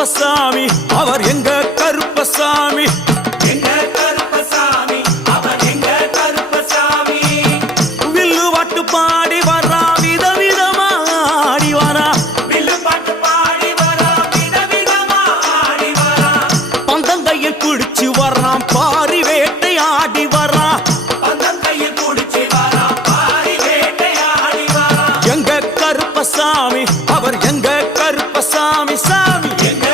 கருப்பசாமி அவர் எங்க கருப்பசாமி எங்க கருப்பசாமி அவர் எங்க கருப்பசாமி வில்லு பாட்டு பாடி வரா விதவிதமா ஆடி வரா வில்லு பாட்டு பாடி வரா விதவிதமா ஆடி வரா பந்தங்கையில் குடிச்சு வர்றான் பாரி வேட்டை ஆடி வரா பந்தங்கையில் குடிச்சு வரா பாரி வேட்டை ஆடி வரா எங்க கருப்பசாமி அவர் எங்க கருப்பசாமி சாமி எங்க